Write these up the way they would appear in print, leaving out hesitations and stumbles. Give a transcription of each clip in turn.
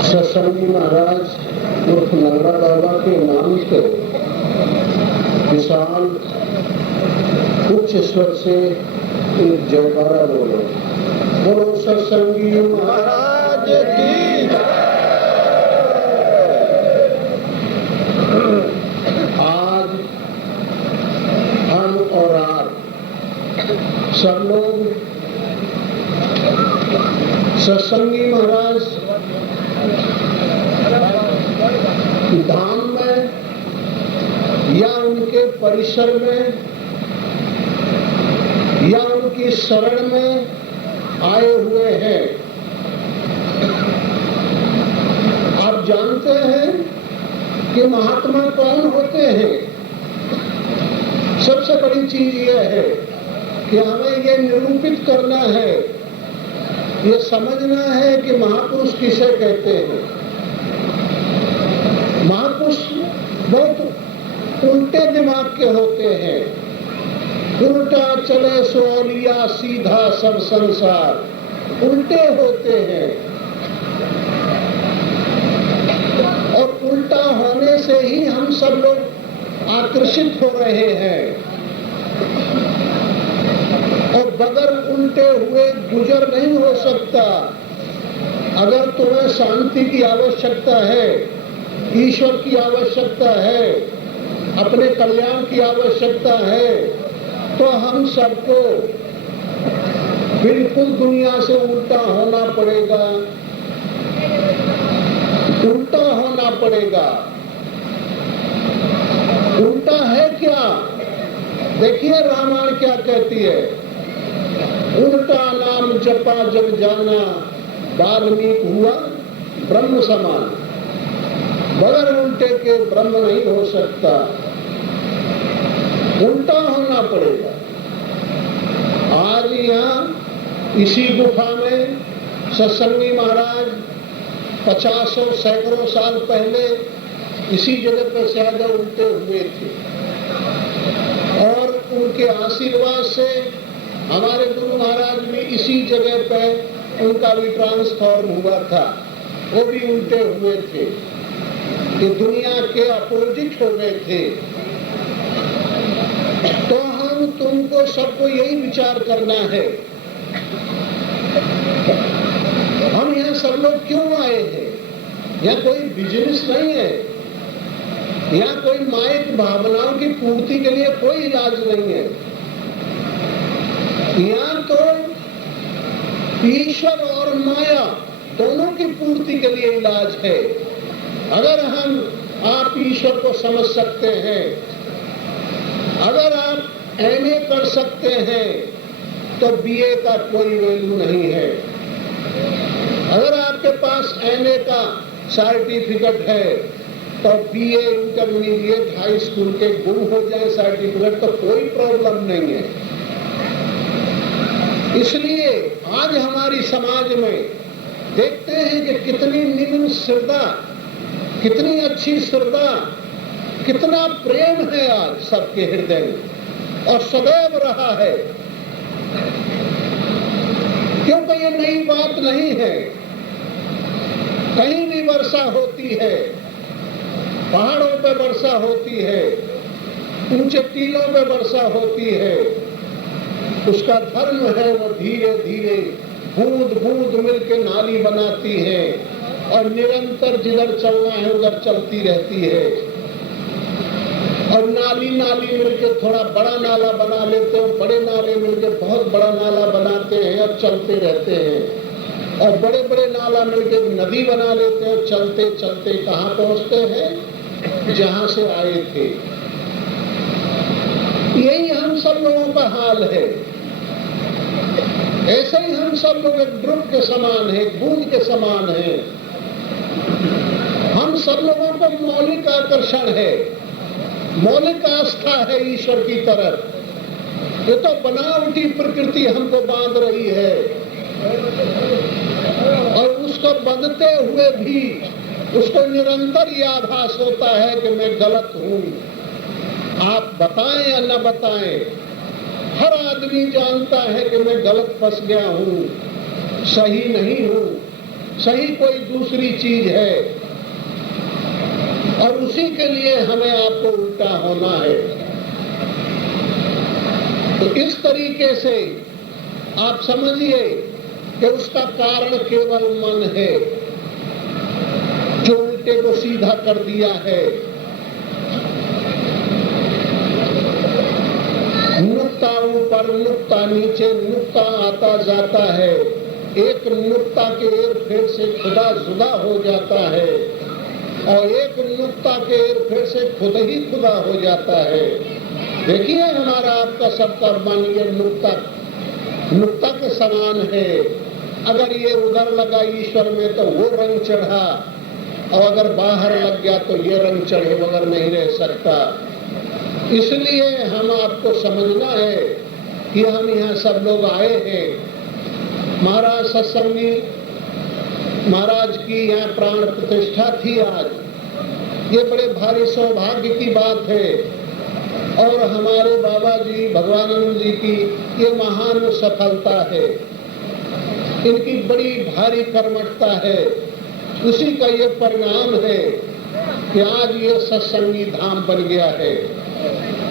सत्संगी महाराज उर्फ नंगरा बाबा के नाम से विशाल उच्च स्वर से जयकारा बोलो। बोलो सत्संगी महाराज की जय। आज हम और आप सब लोग सत्संगी महाराज धाम में या उनके परिसर में या उनकी शरण में आए हुए हैं। आप जानते हैं कि महात्मा कौन होते हैं। सबसे बड़ी चीज यह है कि हमें यह निरूपित करना है, ये समझना है कि महापुरुष किसे कहते हैं। महापुरुष बहुत उल्टे दिमाग के होते हैं। उल्टा चले सो लिया सीधा सब संसार, उल्टे होते हैं। और उल्टा होने से ही हम सब लोग आकर्षित हो रहे हैं। और बगैर उल्टे हुए गुजर नहीं हो सकता। अगर तुम्हें शांति की आवश्यकता है, ईश्वर की आवश्यकता है, अपने कल्याण की आवश्यकता है, तो हम सबको बिल्कुल दुनिया से उल्टा होना पड़ेगा। उल्टा होना पड़ेगा। उल्टा है क्या? देखिए रामायण क्या कहती है। उल्टा नाम जपा जग जाना, वाल्मीकि हुआ ब्रह्म समान। बगैर उल्टे के ब्रह्म नहीं हो सकता। उल्टा होना पड़ेगा। आज यहाँ इसी गुफा में सत्संगी महाराज 50 सैकड़ों साल पहले इसी जगह पर शायद उल्टे हुए थे और उनके आशीर्वाद से हमारे गुरु महाराज भी इसी जगह पर उनका भी ट्रांसफॉर्म हुआ था। वो भी उल्टे हुए थे कि दुनिया के अपोजिट हो गए थे। तो हम तुमको सबको यही विचार करना है। हम यहाँ सब लोग क्यों आए हैं? यहाँ कोई बिजनेस नहीं है, यहाँ कोई माइक भावनाओं की पूर्ति के लिए कोई इलाज नहीं है। यहाँ तो ईश्वर और माया दोनों की पूर्ति के लिए इलाज है। अगर आप ईश्वर को समझ सकते हैं, अगर आप एमए कर सकते हैं, तो बीए का कोई वैल्यू नहीं है। अगर आपके पास एमए का सर्टिफिकेट है, तो बीए इंटरमीडिएट हाई स्कूल के गुम हो जाए सर्टिफिकेट, तो कोई प्रॉब्लम नहीं है। इसलिए आज हमारी समाज में देखते हैं कि कितनी निम्न श्रद्धा, कितनी अच्छी श्रद्धा, कितना प्रेम है आज सबके हृदय में और सदैव रहा है। क्योंकि ये नई बात नहीं है। कहीं भी वर्षा होती है, पहाड़ों पे वर्षा होती है, ऊंचे टीलों पे वर्षा होती है। उसका धर्म है वो धीरे धीरे बूंद बूंद मिलके नाली बनाती है और निरंतर जिधर चलना है उधर चलती रहती है। और नाली नाली मिलके थोड़ा बड़ा नाला बना लेते हैं, बड़े नाले मिलके बहुत बड़ा नाला बनाते हैं और चलते रहते हैं। और बड़े बड़े नाला मिलके नदी बना लेते हैं और चलते चलते कहाँ पहुँचते हैं? जहाँ से आए थे। यही हम सब लोगों का हाल है। ऐसे ही हम सब लोग एक ड्रुप के समान है, बूंद के समान है। हम सब लोगों को मौलिक आकर्षण है, मौलिक आस्था है ईश्वर की तरफ। ये तो बनावटी प्रकृति हमको बांध रही है और उसको बंधते हुए भी उसको निरंतर ये आभास होता है कि मैं गलत हूँ। आप बताएं या न बताएं, हर आदमी जानता है कि मैं गलत फंस गया हूँ। सही नहीं हूं, सही कोई दूसरी चीज है, और उसी के लिए हमें आपको उल्टा होना है। तो इस तरीके से आप समझिए कि उसका कारण केवल मन है जो उल्टे को सीधा कर दिया है। नुक्ता ऊपर नुक्ता नीचे नुक्ता आता जाता है, एक नुक्ता के हेर-फेर से खुदा जुदा हो जाता है और एक नुक्ता के हेर-फेर से खुद ही खुदा हो जाता है। देखिए हमारा आपका सबका मन ये नुक्ता के समान है। अगर ये उधर लगा ईश्वर में तो वो रंग चढ़ा, और अगर बाहर लग गया तो ये रंग चढ़े बगैर नहीं रह सकता। इसलिए हम आपको समझना है कि हम यहाँ सब लोग आए हैं। महाराज सत्संगी महाराज की यहाँ प्राण प्रतिष्ठा थी आज। ये बड़े भारी सौभाग्य की बात है, और हमारे बाबा जी भगवानंद जी की ये महान सफलता है, इनकी बड़ी भारी कर्मठता है। उसी का ये परिणाम है कि आज ये सत्संगी धाम बन गया है।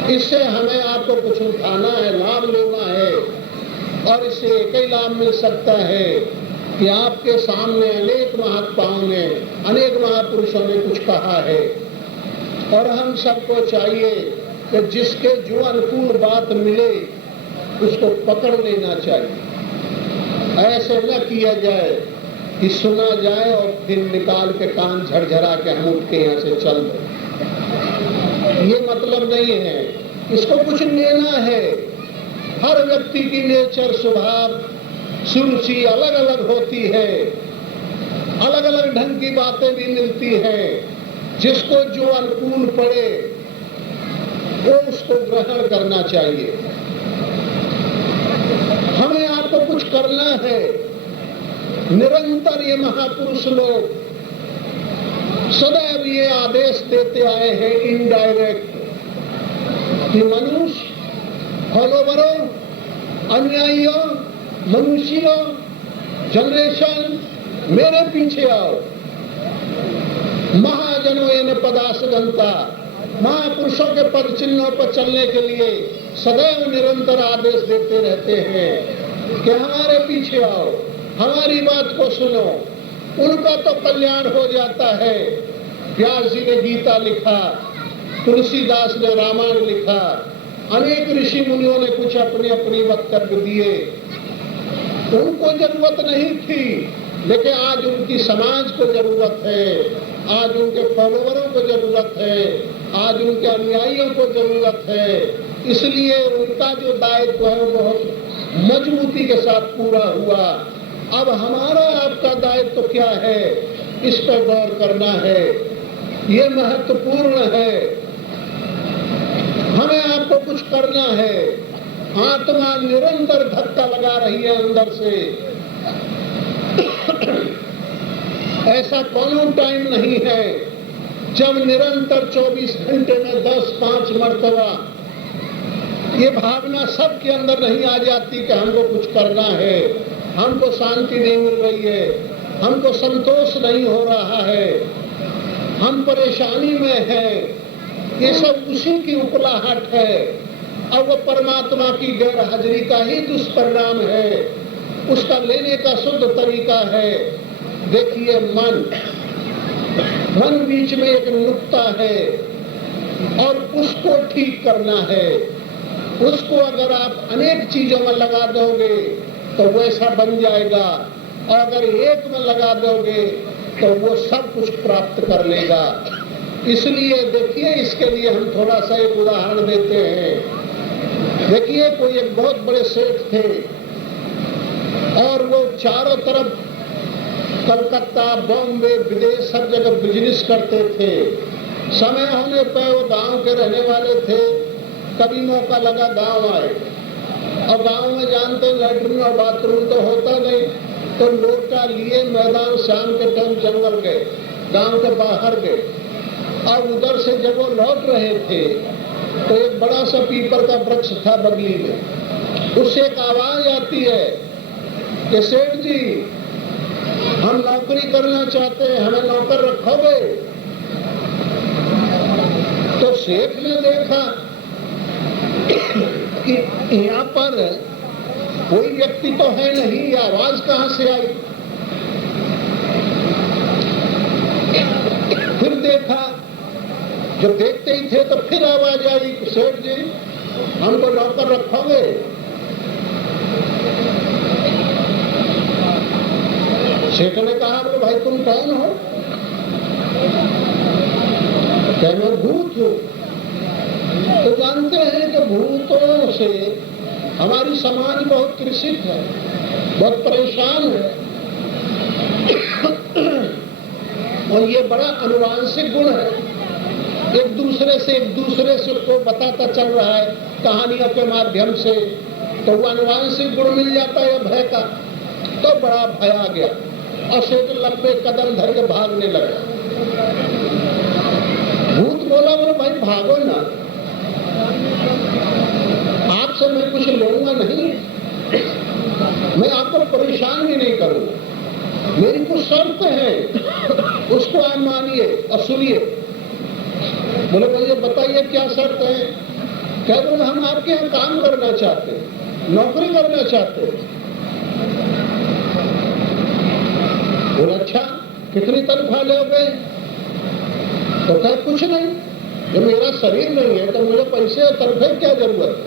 इससे हमें आपको कुछ उठाना है, लाभ लेना है, और इससे एक ही लाभ मिल सकता है कि आपके सामने अनेक महात्माओं ने, अनेक महापुरुषों ने कुछ कहा है, और हम सबको चाहिए कि जिसके जो अनुकूल बात मिले उसको पकड़ लेना चाहिए। ऐसे न किया जाए कि सुना जाए और फिर निकाल के कान झरझरा के हम उठ के यहाँ से चल दें। ये मतलब नहीं है, इसको कुछ लेना है। हर व्यक्ति की नेचर, स्वभाव, सुरुचि अलग अलग होती है, अलग अलग ढंग की बातें भी मिलती हैं। जिसको जो अनुकूल पड़े वो उसको ग्रहण करना चाहिए। हमें आपको कुछ करना है। निरंतर ये महापुरुष लोग सदैव ये आदेश देते आए हैं इनडायरेक्ट कि मनुष्य, फॉलोवरों, अनुयायियों, मनुष्यों, जनरेशन, मेरे पीछे आओ। महाजनों इन पदासगंता, महापुरुषों के पद चिन्हों पर चलने के लिए सदैव निरंतर आदेश देते रहते हैं कि हमारे पीछे आओ, हमारी बात को सुनो। उनका तो कल्याण हो जाता है। व्यास जी ने गीता लिखा, तुलसीदास ने रामायण लिखा, अनेक ऋषि मुनियों ने कुछ अपने अपनी वक्तव्य दिए। उनको जरूरत नहीं थी, लेकिन आज उनकी समाज को जरूरत है, आज उनके फॉलोवरों को जरूरत है, आज उनके अनुयायियों को जरूरत है। इसलिए उनका जो दायित्व है वो बहुत मजबूती के साथ पूरा हुआ। अब हमारा आपका दायित्व क्या है, इस पर गौर करना है। ये महत्वपूर्ण है। हमें आपको कुछ करना है। आत्मा निरंतर धक्का लगा रही है अंदर से। ऐसा कोनो टाइम नहीं है जब निरंतर 24 घंटे में 10-5 मर्तबा ये भावना सबके अंदर नहीं आ जाती कि हमको कुछ करना है, हमको शांति नहीं मिल रही है, हमको संतोष नहीं हो रहा है, हम परेशानी में हैं। ये सब उसी की उपलाहट है, और वो परमात्मा की गैर हाजिरी का ही दुष्परिणाम है। उसका लेने का शुद्ध तरीका है। देखिए मन बीच में एक नुक्ता है और उसको ठीक करना है। उसको अगर आप अनेक चीजों में लगा दोगे तो वैसा बन जाएगा, और अगर एक में लगा दोगे तो वो सब कुछ प्राप्त कर लेगा। इसलिए देखिए, इसके लिए हम थोड़ा सा एक उदाहरण देते हैं। देखिए, कोई एक बहुत बड़े सेठ थे और वो चारों तरफ कलकत्ता, बॉम्बे, विदेश सब जगह बिजनेस करते थे। समय होने पर वो गांव के रहने वाले थे। कभी मौका लगा गांव आए, और गांव में जानते लैट्रिन और बाथरूम तो होता नहीं, तो लोटा लिए मैदान शाम के टाइम जंगल गए, गांव के बाहर गए। और उधर से जब वो लौट रहे थे तो एक बड़ा सा पीपल का वृक्ष था बगली में। उससे एक आवाज आती है, कि सेठ जी हम नौकरी करना चाहते हैं, हमें नौकर रखोगे? तो सेठ ने देखा कि यहाँ पर कोई व्यक्ति तो है नहीं, ये आवाज कहां से आई? फिर देखा, जब देखते ही थे तो फिर आवाज आई, सेठ जी हमको नौकर रखोगे? सेठ ने कहा, बोले भाई तुम कौन हो? क्या मैं भूत हूँ? तो जानते हैं कि भूतों से हमारी समाज बहुत त्रसित है, बहुत परेशान है, और ये बड़ा अनुवांशिक गुण है। एक दूसरे से को बताता चल रहा है कहानियों के माध्यम से, तो वो अनुवांशिक गुण मिल जाता है भय का। तो बड़ा भय आ गया और सेठ लंबे कदम धर के भागने लगा। भूत बोला, बोले भाई भागो ना, आपसे मैं कुछ लूंगा नहीं, मैं आपको परेशान भी नहीं करूंगा, मेरी कुछ शर्त है, उसको आप मानिए और सुनिए। बोले भैया बताइए क्या शर्त है? क्या? बोले हम आपके यहाँ काम करना चाहते हैं, नौकरी करना चाहते हैं। बोले अच्छा कितनी तनख्वाह लोगे? तो क्या कुछ नहीं, जब मेरा शरीर नहीं है तो मुझे पैसे और तनख्वाह क्या जरूरत है?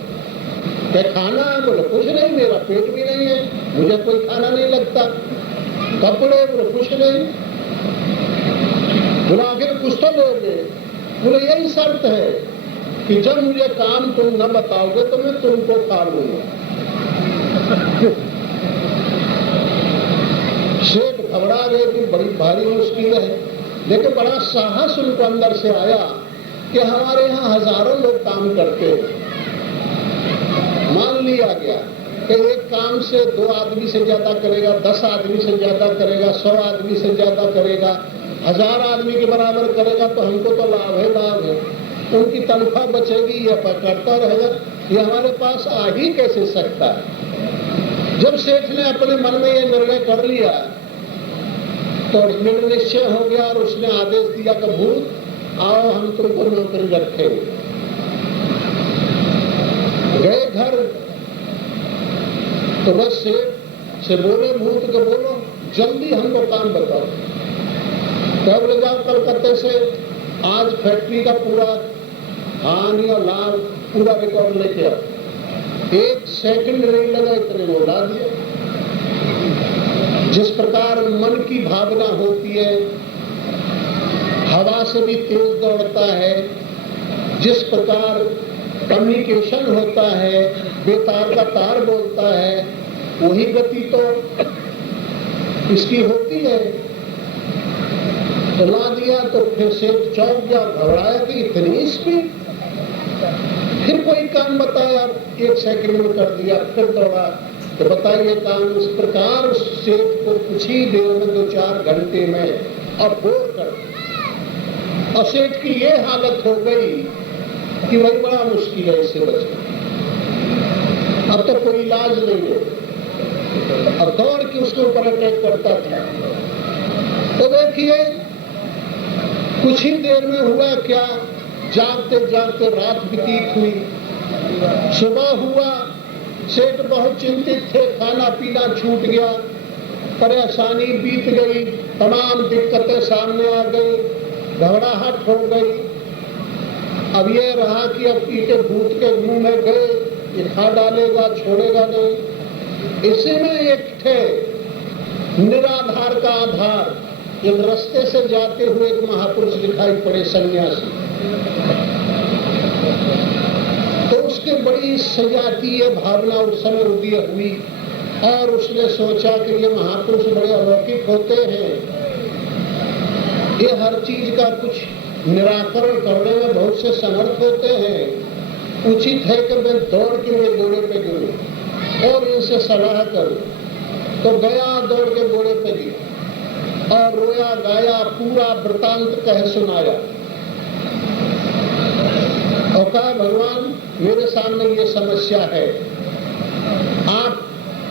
क्या खाना है? बोले कुछ नहीं, मेरा पेट भी नहीं है, मुझे कोई खाना नहीं लगता। कपड़े? बोले कुछ नहीं। बोला आखिर कुछ तो लोगे? बोले यही शर्त है कि जब मुझे काम तुम न बताओगे तो मैं तुमको खा लूंगा। सेठ घबरा गए कि बड़ी भारी मुश्किल है, लेकिन बड़ा साहस उनको अंदर से आया कि हमारे यहाँ हजारों लोग काम करते हैं। मान लिया गया कि एक काम से 2 आदमी से ज्यादा करेगा, 10 आदमी से ज्यादा करेगा, 100 आदमी से ज्यादा करेगा, 1000 आदमी के बराबर करेगा तो हमको तो लाभ है, लाभ है। उनकी तनख्वाह बचेगी, यह करता रहेगा, ये हमारे पास आ ही कैसे सकता है? जब सेठ ने अपने मन में ये निर्णय कर लिया तो निर्णय निश्चय हो गया और उसने आदेश दिया कि भूत आओ हम तुमको नौकरी रखेंगे। गए घर तो बस सेठ से बोले भूत के, बोलो जल्दी हमको काम बताओ। क्या? बोले जाओ कलकत्ते से आज फैक्ट्री का पूरा हानि और लाभ पूरा रिकॉर्ड लेके आओ। 1 सेकंड नहीं लगा, इतने वो ला दिया। जिस प्रकार मन की भावना होती है, हवा से भी तेज दौड़ता है, जिस प्रकार कम्युनिकेशन होता है, बेतार का तार बोलता है, वही गति तो इसकी होती है। तो ला दिया तो फिर सेठ चौंक गया, घबराया कि इतनी स्पीड। फिर कोई काम बताया, 1 सेकंड में कर दिया, फिर दौड़ा तो बताइए काम। इस प्रकार सेठ को कुछ ही देर में 2-4 घंटे में अब बोर कर, और सेठ की ये हालत हो गई कि वही बड़ा मुश्किल है इससे बचना, अब तो कोई इलाज नहीं है। अब दौड़ के उसके ऊपर अटैक करता था। तो देखिए कुछ ही देर में हुआ क्या, जागते जागते रात व्यतीत हुई, सुबह हुआ। सेठ बहुत चिंतित थे, खाना पीना छूट गया, परेशानी बीत गई, तमाम दिक्कतें सामने आ गई, घबराहट हो गई। अब ये रहा कि अब ईटे भूत के मुंह में गए, ये खा डालेगा, छोड़ेगा नहीं। इसी में एक थे निराधार का आधार, एक रास्ते से जाते हुए एक महापुरुष दिखाई पड़े, सन्यासी। तो उसके बड़ी सजातीय भावना उस समय उदय हुई और उसने सोचा कि ये महापुरुष बड़े अलौकिक होते हैं, ये हर चीज का कुछ निराकरण करने में बहुत से समर्थ होते हैं। उचित है कि मैं दौड़ के लिए घोड़े पे गिरूं और इनसे सलाह करूं। तो गया, दौड़ के घोड़े पे गिरा और रोया गाया, पूरा वृतांत कह सुनाया और कहा भगवान मेरे सामने ये समस्या है, आप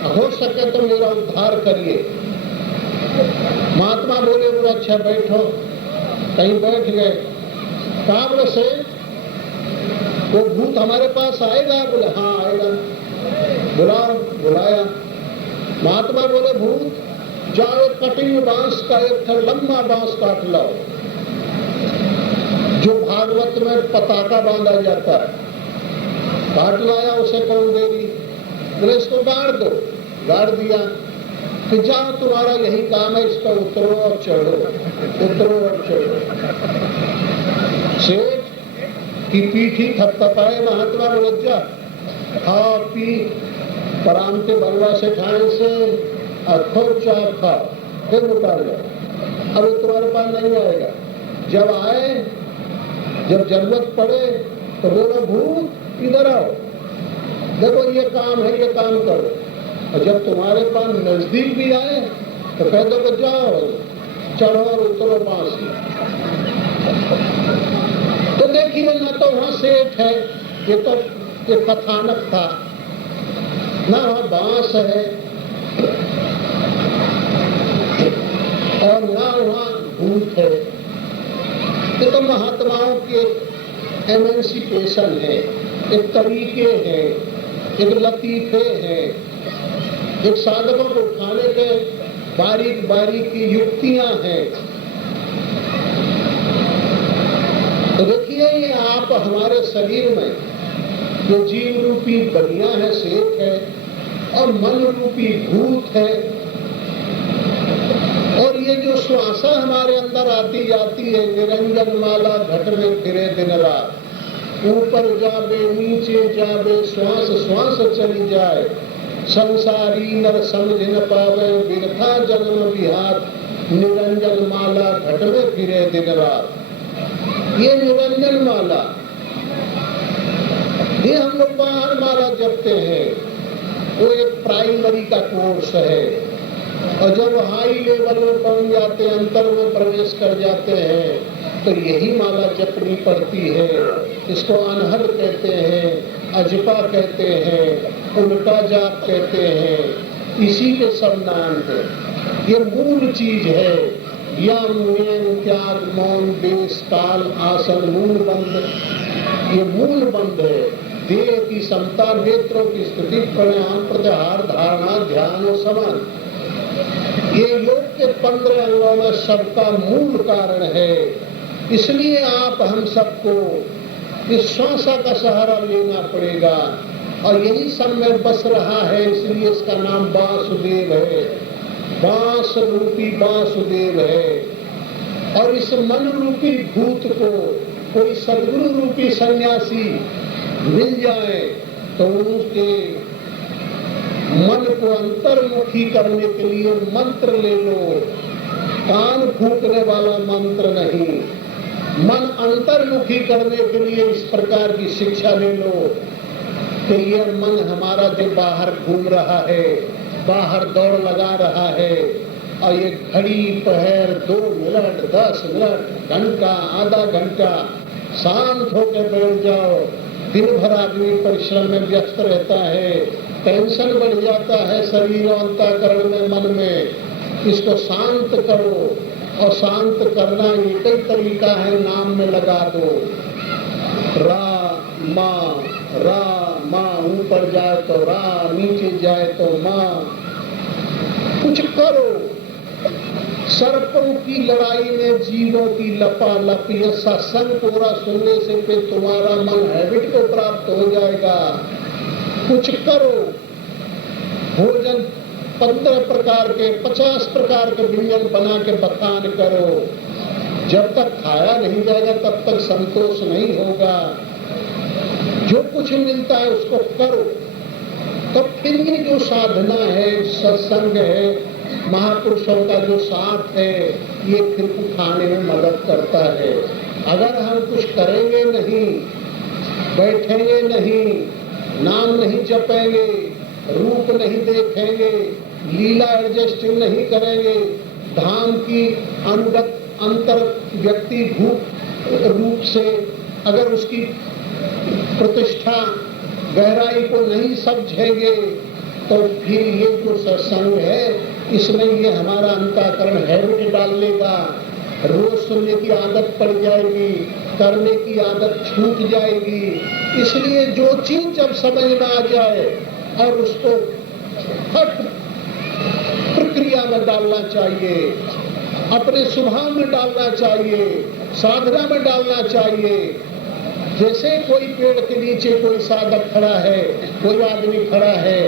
हो सके तो मेरा उद्धार करिए। महात्मा बोले अच्छा बैठो। कहीं बैठ गए। कहा बोले सेठ वो भूत हमारे पास आएगा? बोले हाँ आएगा। बुलाओ। बुलाया। महात्मा बोले भूत जाओ एक कटिंग बांस का एक लंबा बांस काट लाओ, जो भागवत में पताका बांधा जाता है। काट लाया। उसे कौन देगी? बोले इसको गाड़ दो। गाड़ दिया। कि जाओ तुम्हारा यही काम है, इस पर उतरो और चढ़ो, उतरो और चढ़ो। सेठ की पीठी थपथपाए। महात्मा बोले जा खाओ पी पराम के बलवा से खाने से अखो चाय खाओ, फिर उतार जाओ। अब तुम्हारे पास नहीं आएगा। जब आए, जब जरूरत पड़े तो बोलो भूत इधर आओ, देखो ये काम है, ये काम करो। और जब तुम्हारे पास नजदीक भी आए तो कह दो कि जाओ चढ़ो और उतरो बांस में। तो देखिए ना तो वहां सेठ है, ये तो ये कथानक था, ना वहां बांस है और ना वहां भूत है। ये तो महात्माओं के एमेंसिपेशन है, एक तरीके हैं, एक लतीफे हैं, एक साधकों को उठाने के बारीक बारीक की युक्तियां हैं। तो देखिए ये आप हमारे शरीर में जो जीव रूपी बनिया है, सेठ है, और मन रूपी भूत है, और ये जो श्वासा हमारे अंदर आती जाती है, निरंजन माला घट में फिरे दिन रात, ऊपर जाबे नीचे जाबे, श्वास श्वास चली जाए, संसारी नर समझ न पावे, बिरथा जन्म विहार, निरंजन माला घट में फिरे दिन रात। ये निरंजन माला, ये हम लोग बाहर माला जपते हैं, वो एक प्राइमरी का कोर्स है। और जब हाई लेवल में पहुंच जाते हैं, अंतर में प्रवेश कर जाते हैं, तो यही माला जपनी पड़ती है। इसको अनहद कहते हैं, अजपा कहते हैं, उल्टा जाप कहते हैं, इसी के सब नाम है। ये मूल चीज है। यम नियम त्याग मौन देश काल आसन मूल बंध, ये मूल बंध है। देह की समता, नेत्रों की स्थिति, प्राणायाम प्रत्याहार धारणा ध्यान और समान, ये योग के 15 अंगों में सबका मूल कारण है। इसलिए आप हम सबको इस श्वासा का सहारा लेना पड़ेगा, और यही सब में बस रहा है। इसलिए इसका नाम वासुदेव है, बांस रूपी वासुदेव है। और इस मन रूपी भूत को कोई सदगुरु रूपी सन्यासी मिल जाए तो उसके मन को अंतर्मुखी करने के लिए मंत्र ले लो, कान फूकने वाला मंत्र नहीं। मन अंतर्मुखी करने के लिए इस प्रकार की शिक्षा ले लो कि ये मन हमारा जो बाहर घूम रहा है, बाहर दौड़ लगा रहा है, और ये घड़ी पहर 2 मिनट 10 मिनट घंटा आधा घंटा शांत होकर बैठ जाओ। दिन भर आदमी परिश्रम में व्यस्त रहता है, टेंशन बढ़ जाता है शरीर और अंतःकरण में, मन में। इसको शांत करो, और शांत करना एक ही तरीका है, नाम में लगा दो। रा मा, ऊपर जाए तो रा, नीचे जाए तो माँ। कुछ करो। सर्पों की लड़ाई में जीवों की लपालप, ये सत्संग पूरा सुनने से फिर तुम्हारा मन हैबिट को प्राप्त हो जाएगा। कुछ करो। भोजन 15 प्रकार के 50 प्रकार के व्यंजन बना के बखान करो। जब तक खाया नहीं जाएगा तब तक संतोष नहीं होगा। जो कुछ मिलता है उसको करो। तब फिर ये जो साधना है, सत्संग है, महापुरुषों का जो साथ है, ये फिर उठाने में मदद करता है। अगर हम कुछ करेंगे नहीं, बैठेंगे नहीं, नाम नहीं जपेंगे, रूप नहीं देखेंगे, लीला एडजस्टिंग नहीं करेंगे, धाम की अनुगत अंतर व्यक्ति रूप से अगर उसकी प्रतिष्ठा गहराई को नहीं समझेंगे, तो फिर ये जो सत्संग है इसमें ये हमारा अंतःकरण हैबिट डाल लेगा, रोज सुनने की आदत पड़ जाएगी, करने की आदत छूट जाएगी। इसलिए जो चीज जब समझ में आ जाए और उसको फट प्रक्रिया में डालना चाहिए, अपने स्वभाव में डालना चाहिए, साधना में डालना चाहिए। जैसे कोई पेड़ के नीचे कोई साधक खड़ा है, कोई आदमी खड़ा है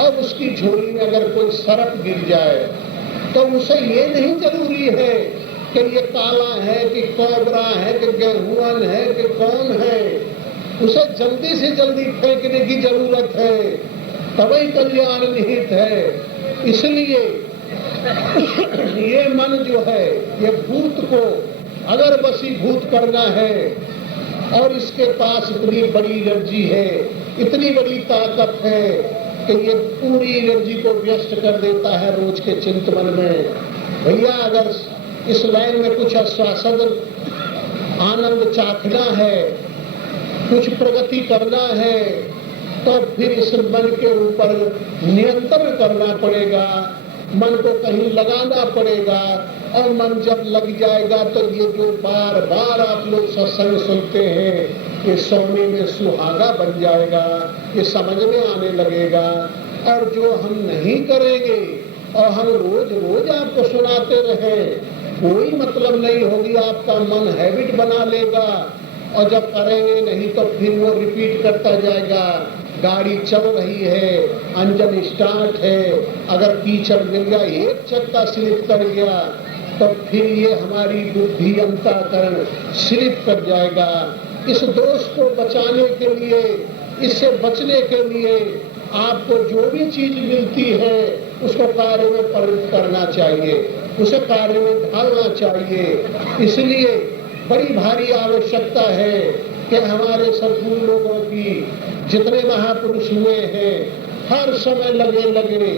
और उसकी झोली में अगर कोई सरप गिर जाए तो उसे ये नहीं जरूरी है कि ये काला है कि कोबरा है कि गेहुअन है कि कौन है, उसे जल्दी से जल्दी फेंकने की जरूरत है, तभी कल्याण निहित है। इसलिए ये मन जो है ये भूत को अगर वशीभूत करना है और इसके पास इतनी बड़ी एनर्जी है, इतनी बड़ी ताकत है कि ये पूरी एनर्जी को व्यस्त कर देता है रोज के चिंतन में। भैया अगर इस लाइन में कुछ आश्वासन आनंद चाखना है, कुछ प्रगति करना है तो फिर इस मन के ऊपर नियंत्रण करना पड़ेगा, मन को कहीं लगाना पड़ेगा। और मन जब लग जाएगा तो ये जो बार बार आप लोग सत्संग सुनते हैं ये सोने में सुहागा बन जाएगा, ये समझ में आने लगेगा। और जो हम नहीं करेंगे और हम रोज रोज आपको सुनाते रहे कोई मतलब नहीं होगी, आपका मन हैबिट बना लेगा और जब करेंगे नहीं तो फिर वो रिपीट करता जाएगा। गाड़ी चल रही है, इंजन स्टार्ट है, अगर कीचड़ मिल गया, एक चक्का स्लिप कर गया तो फिर ये हमारी बुद्धि अंतःकरण स्लिप कर जाएगा। इस दोष को बचाने के लिए, इससे बचने के लिए आपको जो भी चीज मिलती है उसको कार्य में परिणत करना चाहिए, उसे कार्य में ढालना चाहिए। इसलिए बड़ी भारी आवश्यकता है कि हमारे सद्गुरु लोगों की जितने महापुरुष हुए हैं हर समय लगे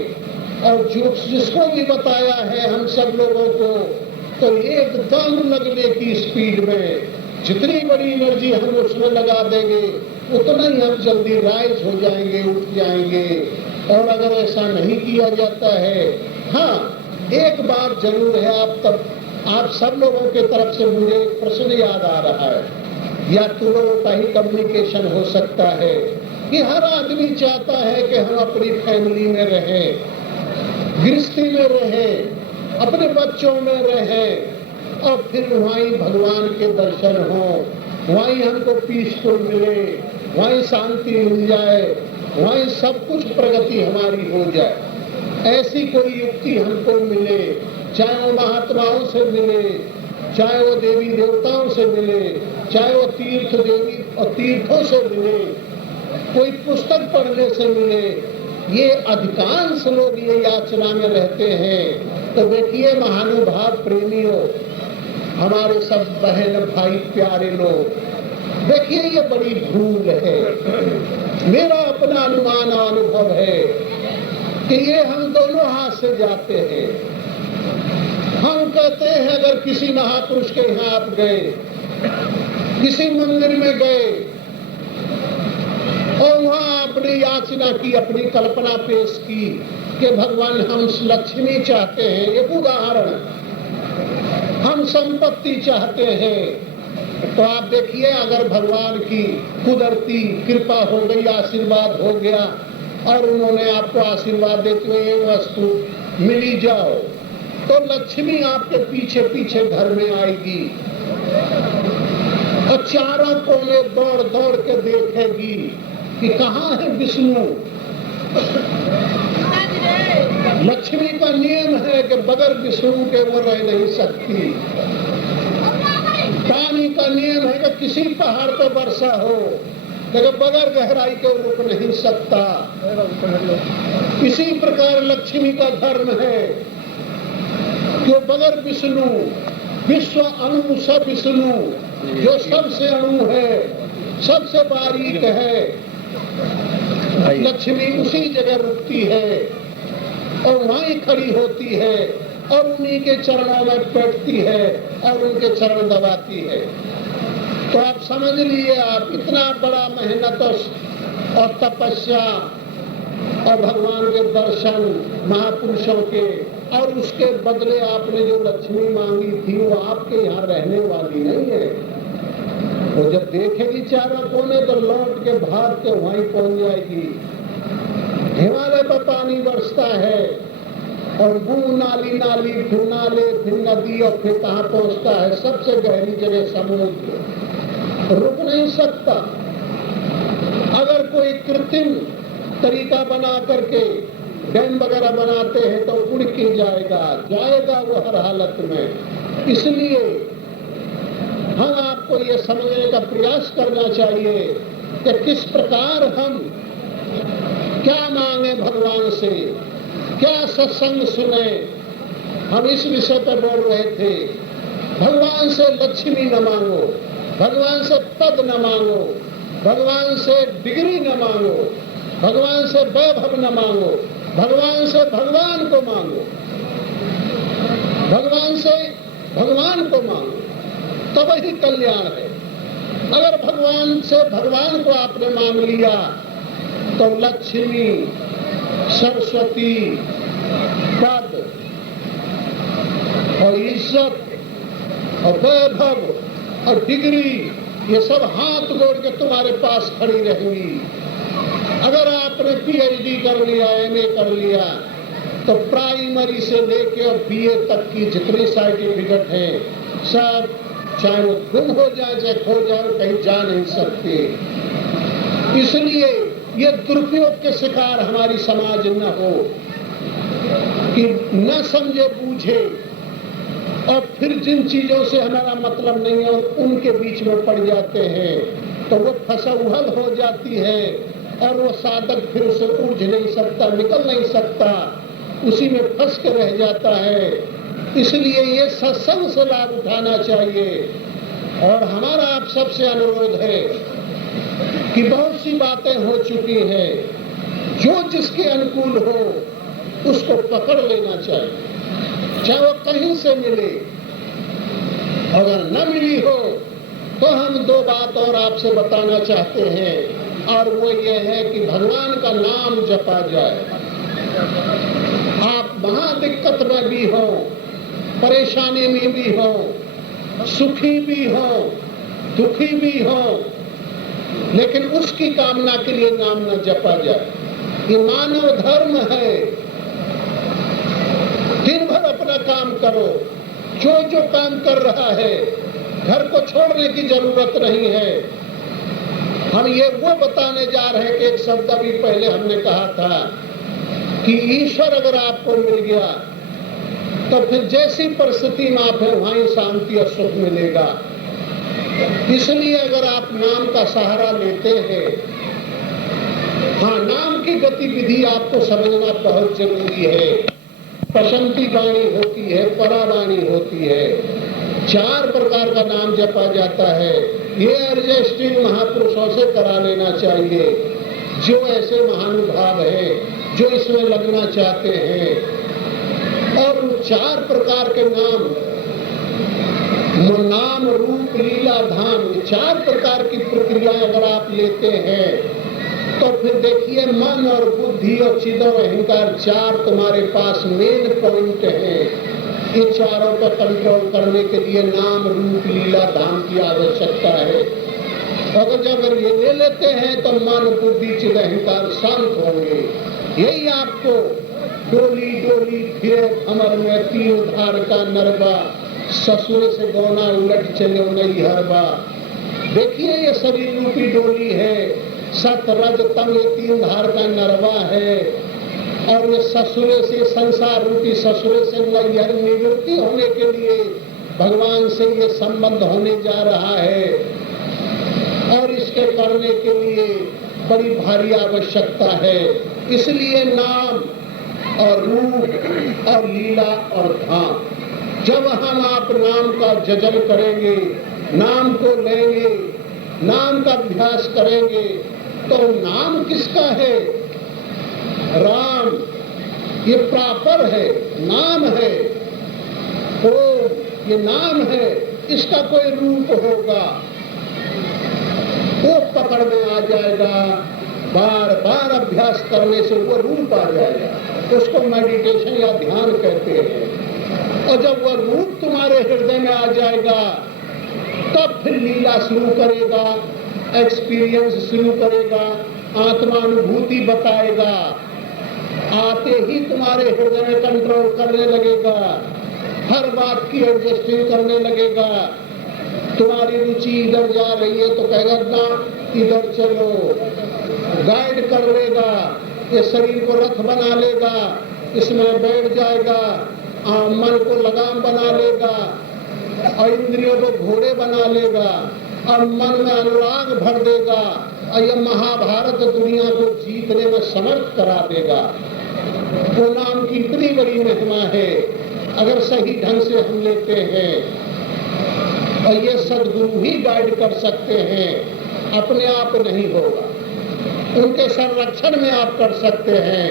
और जो जिसको भी बताया है हम सब लोगों को तो एकदम लगने की स्पीड में जितनी बड़ी एनर्जी हम उसमें लगा देंगे उतना ही हम जल्दी राइज हो जाएंगे, उठ जाएंगे। और अगर ऐसा नहीं किया जाता है, हाँ एक बात जरूर है, आप सब लोगों के तरफ से मुझे एक प्रश्न याद आ रहा है या तुम का ही कम्युनिकेशन हो सकता है कि हर आदमी चाहता है कि हम अपनी फैमिली में रहें, गृहस्थी में रहें, अपने बच्चों में रहें और फिर वहीं भगवान के दर्शन हो, वहीं हमको पीसफुल मिले, वहीं शांति मिल जाए, वहीं सब कुछ प्रगति हमारी हो जाए। ऐसी कोई युक्ति हमको मिले, चाहे वो महात्माओं से मिले, चाहे वो देवी देवताओं से मिले, चाहे वो तीर्थ देवी और तीर्थों से मिले, कोई पुस्तक पढ़ने से मिले, ये अधिकांश लोग ये याचना में रहते हैं। तो देखिए महानुभाव प्रेमियों, हमारे सब बहन भाई प्यारे लोग, देखिए ये बड़ी भूल है। मेरा अपना अनुमान अनुभव है कि ये हम दोनों हाथ से जाते हैं। हम कहते हैं अगर किसी महापुरुष के यहाँ आप गए, किसी मंदिर में गए और वहां आपने याचना की, अपनी कल्पना पेश की कि भगवान हम लक्ष्मी चाहते हैं, एक उदाहरण, हम संपत्ति चाहते हैं, तो आप देखिए अगर भगवान की कुदरती कृपा हो गई, आशीर्वाद हो गया और उन्होंने आपको आशीर्वाद देते हुए ये वस्तु मिली जाओ तो लक्ष्मी आपके पीछे पीछे घर में आएगी और चारों कोने दौड़ दौड़ के देखेगी कि कहाँ है विष्णु। लक्ष्मी का नियम है कि बगैर विष्णु के वो रह नहीं सकती। पानी का नियम है कि किसी पहाड़ पर वर्षा हो लेकिन बगैर गहराई के रुक नहीं सकता। इसी प्रकार लक्ष्मी का धर्म है कि बगैर विष्णु, विश्व अणु सब विष्णु, जो सबसे अणु है, सबसे बारीक है, लक्ष्मी उसी जगह रुकती है और वहीं खड़ी होती है और उन्हीं के चरणों में बैठती है और उनके चरण दबाती है। तो आप समझ लीजिए, आप इतना बड़ा मेहनत और तपस्या और भगवान के दर्शन महापुरुषों के, और उसके बदले आपने जो लक्ष्मी मांगी थी वो आपके यहाँ रहने वाली नहीं है। वो जब देखेगी चारों कोने तो लौट के भाग के वहीं पहुंच जाएगी। हिमालय पर पानी बरसता है और बूंद नाली नाली, फिर नाले, फिर नदी, और फिर कहाँ पहुंचता है? सबसे गहरी जगह समुद्र। रुक नहीं सकता। अगर कोई कृत्रिम तरीका बना करके डैम वगैरह बनाते हैं तो उड़ के जाएगा वो हर हालत में। इसलिए हम आपको ये समझने का प्रयास करना चाहिए कि किस प्रकार हम क्या मांगे भगवान से, क्या सत्संग सुने। हम इस विषय पर बोल रहे थे, भगवान से लक्ष्मी न मांगो, भगवान से पद न मांगो, भगवान से डिग्री न मांगो, भगवान से वैभव न मांगो, भगवान से भगवान को मांगो, भगवान से भगवान को मांगो, तब ही कल्याण है। अगर भगवान से भगवान को आपने मांग लिया तो लक्ष्मी, सरस्वती, पद और इज्जत और वैभव और डिग्री, ये सब हाथ जोड़ के तुम्हारे पास खड़ी रहेंगी। अगर आपने पीएचडी कर लिया, एमए कर लिया, तो प्राइमरी से लेके और बीए तक की जितनी सर्टिफिकेट है सब, चाहे वो गुम हो जाए चाहे खो जाए, कहीं जा नहीं सकते। इसलिए ये दुरुपयोग के शिकार हमारी समाज न हो कि न समझे बूझे और फिर जिन चीजों से हमारा मतलब नहीं है और उनके बीच में पड़ जाते हैं तो वो फसौहल हो जाती है और वो साधक फिर उसे उलझ नहीं सकता, निकल नहीं सकता, उसी में फंस के रह जाता है। इसलिए ये सत्संग से लाभ उठाना चाहिए। और हमारा आप सबसे अनुरोध है कि बहुत सी बातें हो चुकी हैं, जो जिसके अनुकूल हो उसको पकड़ लेना चाहिए, चाहे वो कहीं से मिले। अगर न मिली हो तो हम दो बात और आपसे बताना चाहते हैं, और वो ये है कि भगवान का नाम जपा जाए। आप महादिक्कत में भी हो, परेशानी में भी हो, सुखी भी हो, दुखी भी हो, लेकिन उसकी कामना के लिए नाम न जपा जाए। ये मानव धर्म है। दिन भर अपना काम करो, जो काम कर रहा है, घर को छोड़ने की जरूरत नहीं है। हम ये वो बताने जा रहे हैं कि एक शब्द अभी पहले हमने कहा था कि ईश्वर अगर आपको मिल गया तो फिर जैसी परिस्थिति में आप है वहीं शांति और सुख मिलेगा। इसलिए अगर आप नाम का सहारा लेते हैं, हाँ, नाम की गतिविधि आपको समझना बहुत जरूरी है। प्रशंति वाणी होती है, परावाणी होती है, 4 प्रकार का नाम जपा जाता है। ये रजिस्ट्रिंग महापुरुषों से करा लेना चाहिए, जो ऐसे महानुभाव हैं, जो इसमें लगना चाहते हैं। और 4 प्रकार के नाम रूप लीला धाम, 4 प्रकार की प्रक्रिया अगर आप लेते हैं तो फिर देखिए मन और बुद्धि और चिद और अहंकार 4 तुम्हारे पास मेन पॉइंट है। ये चारों का कंट्रोल करने के लिए नाम रूप लीला धाम की आवश्यकता है। अगर जब ये ले लेते हैं तो मन बुद्धि चिद अहंकार शांत होंगे। यही आपको डोली डोली फिरे भंवर में 3 धार का नरबा, ससुर से गौना उलट चले नहीं हरबा। देखिए ये शरीर रूपी डोली है, सत रज तम, ये 3 धार का नरवा है। और ये ससुरे से, संसार रूपी ससुरे से नैहर निवृत्ति होने के लिए भगवान से ये संबंध होने जा रहा है। और इसके करने के लिए बड़ी भारी आवश्यकता है। इसलिए नाम और रूप और लीला और धाम, जब हम आप नाम का जजन करेंगे, नाम को लेंगे, नाम का अभ्यास करेंगे, तो नाम किसका है? राम, ये प्रॉपर है, नाम है। ओम, ये नाम है, इसका कोई रूप होगा, वो पकड़ में आ जाएगा बार बार अभ्यास करने से वो रूप आ जाएगा। उसको मेडिटेशन या ध्यान कहते हैं। और जब वह रूप तुम्हारे हृदय में आ जाएगा तब फिर लीला शुरू करेगा, एक्सपीरियंस शुरू करेगा, आत्मानुभूति बताएगा। आते ही तुम्हारे हृदय में कंट्रोल करने लगेगा, हर बात की एडजस्टिंग करने लगेगा। तुम्हारी रुचि इधर जा रही है तो कहेगा ना इधर चलो, गाइड कर लेगा। ये शरीर को रथ बना लेगा, इसमें बैठ जाएगा, मन को लगाम बना लेगा और इंद्रियों को घोड़े बना लेगा और मन में अनुराग भर देगा और यह महाभारत दुनिया को जीतने में समर्थ करा देगा। वो नाम की इतनी बड़ी महिमा है अगर सही ढंग से हम लेते हैं। और ये सद्गुरु ही गाइड कर सकते हैं, अपने आप नहीं होगा। उनके संरक्षण में आप कर सकते हैं।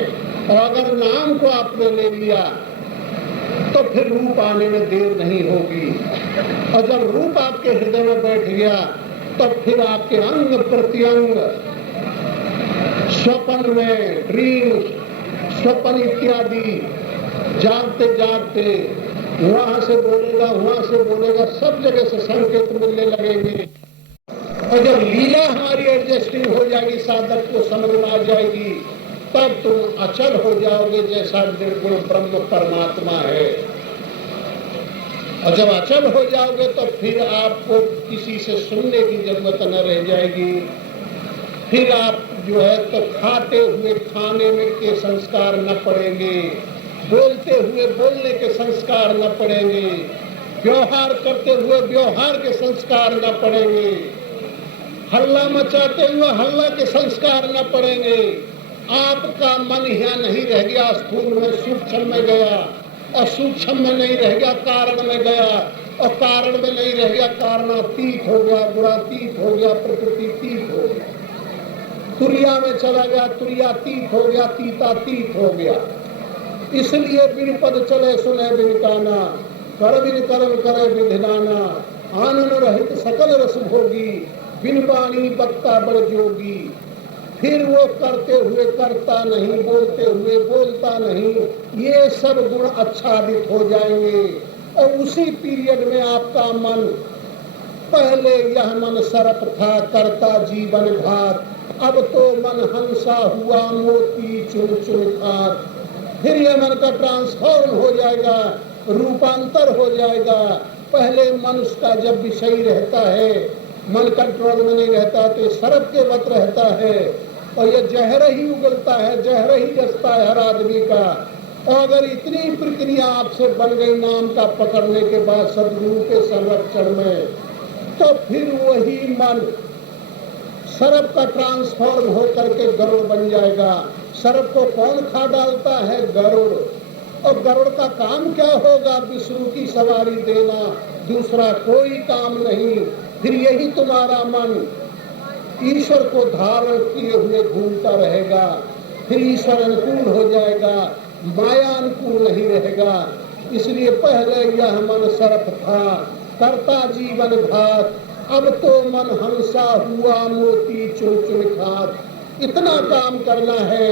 और अगर नाम को आपने ले लिया तो फिर रूप आने में देर नहीं होगी। और जब रूप आपके हृदय में बैठ गया तो फिर आपके अंग प्रत्यंग स्वप्न में, ड्रीम, स्वप्न इत्यादि, जागते जागते वहां से बोलेगा, सब जगह से संकेत मिलने लगेंगे। और जब लीला हमारी एडजस्टिंग हो जाएगी, साधक को समझ में आ जाएगी, तब तुम अचल हो जाओगे जैसा निर्गुण ब्रह्म परमात्मा है। और जब अचल हो जाओगे तो फिर आपको किसी से सुनने की जरूरत न रह जाएगी। फिर आप जो है तो खाते हुए खाने में के संस्कार न पड़ेंगे, बोलते हुए बोलने के संस्कार न पड़ेंगे, व्यवहार करते हुए व्यवहार के संस्कार न पड़ेंगे, हल्ला मचाते हुए हल्ला के संस्कार न पड़ेंगे। आपका मन यहाँ नहीं रह गया स्थूल में, सूक्ष्म में गया, और सूक्ष्म में नहीं रह गया कारण में गया, और कारण में नहीं रह गया कारणातीत हो गया, गुणातीत हो गया, प्रकृतितीत हो गया, तुरिया में चला गया, तुरियातीत हो गया, तीतातीत हो गया। इसलिए बिन पद चले सुने बिन काना, कर बिन कर्म करे विधिनाना, आनंद रहित सकल रस भोगी, बिन वाणी बक्ता बड़ जोगी। फिर वो करते हुए करता नहीं, बोलते हुए बोलता नहीं, ये सब गुण आच्छादित हो जाएंगे। और उसी पीरियड में आपका मन, पहले यह मन सर्प था करता जीवन घात, अब तो मन हंसा हुआ मोती चुन चुन खात। फिर यह मन का ट्रांसफॉर्म हो जाएगा, रूपांतर हो जाएगा। पहले मन उसका जब विषयी रहता है, मन कंट्रोल में नहीं रहता तो सर्प के वत रहता है, और यह जहर ही उगलता है, जहर ही जसता है हर आदमी का। और अगर इतनी प्रक्रिया आपसे बन गई नाम का पकड़ने के बाद सदगुरु के संरक्षण में, तो फिर वही मन सर्प का ट्रांसफॉर्म होकर के गरुड़ बन जाएगा। सर्प को कौन खा डालता है? गरुड़। और गरुड़ का काम क्या होगा? विष्णु की सवारी देना, दूसरा कोई काम नहीं। फिर यही तुम्हारा मन ईश्वर को धारण किए हुए घूमता रहेगा, फिर ईश्वर अनुकूल हो जाएगा, माया अनुकूल नहीं रहेगा। इसलिए पहले यह मन सर्प था करता जीवन घात, अब तो मन हंसा हुआ मोती चुन चुन खात। इतना काम करना है।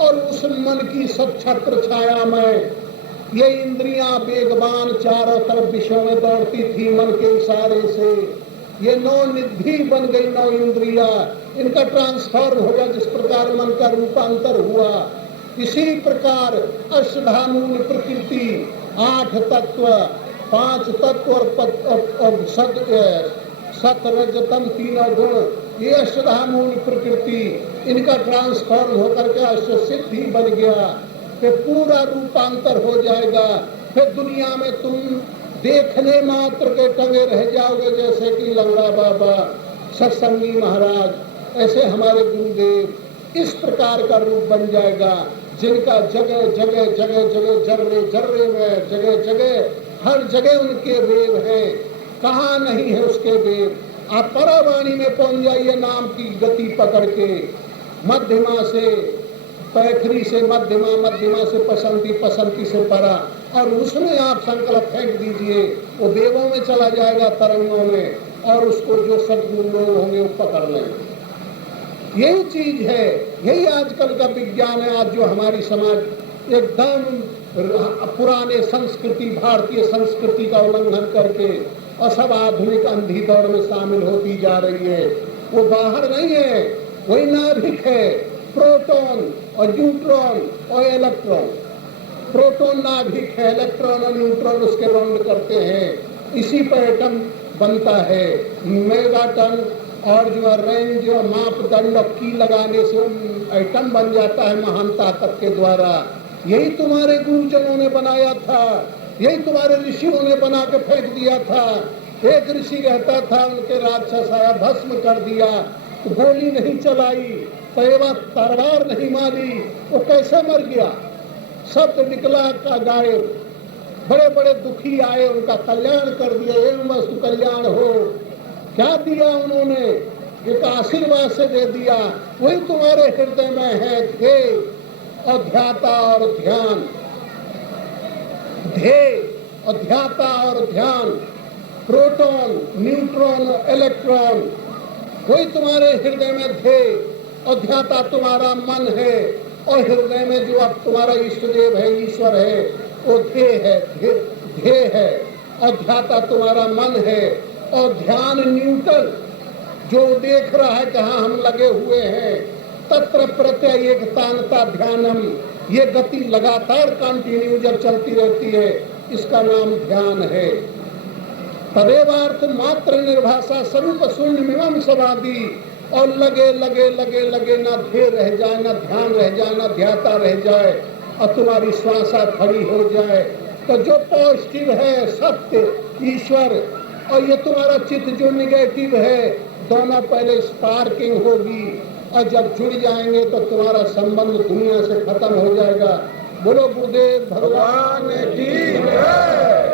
और उस मन की सब छत्र छाया में ये इंद्रियां बेगबान चारों तरफ विषयों में दौड़ती थी मन के इशारे से। ये नौ निधि बन गई, नौ इंद्रिया, इनका ट्रांसफॉर्म हो गया जिस प्रकार मन का रूपांतर हुआ। इसी प्रकार अष्टधामूल प्रकृति, 8 तत्व, 5 तत्व और सत रजतम 3 गुण, ये अष्टधामूल प्रकृति, इनका ट्रांसफॉर्म होकर के अष्ट सिद्धि बन गया। फिर पूरा रूपांतर हो जाएगा। फिर दुनिया में तुम देखने मात्र के टंगे रह जाओगे, जैसे कि लंगड़ा बाबा, सत्संगी महाराज, ऐसे हमारे गुरुदेव। इस प्रकार का रूप बन जाएगा जिनका जगह जगह जगह जगह जर्रे जर्रे में, जगह जगह हर जगह उनके वेव है। कहाँ नहीं है उसके वेव? आप परावाणी में पहुंच जाइए नाम की गति पकड़ के, मध्यमा से पैखरी से मध्यमा, मध्यमा से पसंती, पसंती से परा, और उसमें आप संकल्प फेंक दीजिए, वो वेवों में चला जाएगा, तरंगों में, और उसको जो सद्गुरु लोग होंगे वो पकड़ लेंगे। यही चीज है, यही आजकल का विज्ञान है। आज जो हमारी समाज एकदम पुराने संस्कृति, भारतीय संस्कृति का उल्लंघन करके और सब आधुनिक अंधी दौड़ में शामिल होती जा रही है। वो बाहर नहीं है, वही नाभिक है, प्रोटॉन और न्यूट्रॉन और इलेक्ट्रॉन। प्रोटॉन नाभिक है, इलेक्ट्रॉन और न्यूट्रॉन उसके राउंड करते हैं, इसी पर एटम बनता है। मेगाटन और जो रेंज और मापदंड और की लगाने से एटम बन जाता है महान ताकत के द्वारा। यही तुम्हारे गुरुजनों ने बनाया था, यही तुम्हारे ऋषियों ने बना के फेंक दिया था। एक ऋषि रहता था, उनके राक्षस आया, भस्म कर दिया, तो गोली नहीं चलाई, तैवा तलवार नहीं मारी, वो कैसे मर गया? शब्द निकला का गायब। बड़े बड़े दुखी आए, उनका कल्याण कर दिया, एवं वस्तु कल्याण हो। क्या दिया उन्होंने? एक आशीर्वाद से दे दिया। वही तुम्हारे हृदय में है, ध्येय और ध्याता और ध्यान। ध्येय और ध्याता और ध्यान, प्रोटॉन, न्यूट्रॉन, इलेक्ट्रॉन, वही तुम्हारे हृदय में ध्येय और ध्याता तुम्हारा मन है। और हृदय में जो अब तुम्हारा इष्ट देव है, ईश्वर है, वो ध्येय है, ध्येय है। और ध्याता तुम्हारा मन है। और ध्यान न्यूटन जो देख रहा है कहाँ हम लगे हुए हैं, तत्र प्रत्यय एकतानता ध्यानम, ये गति लगातार कंटिन्यू जब चलती रहती है, इसका नाम ध्यान है। तदेवार्थ मात्र निर्भाषा स्वरूप शून्यमिमं समाधि। और लगे लगे लगे लगे, ना ध्येय रह जाए, ना ध्यान रह जाए, ना ध्याता रह जाए, और तुम्हारी श्वासा खड़ी हो जाए। तो जो पॉजिटिव है सत्य ईश्वर, और ये तुम्हारा चित्त जो निगेटिव है, दोनों पहले स्पार्किंग होगी। और जब जुड़ जाएंगे तो तुम्हारा संबंध दुनिया से खत्म हो जाएगा। बोलो गुरुदेव भगवान की जय।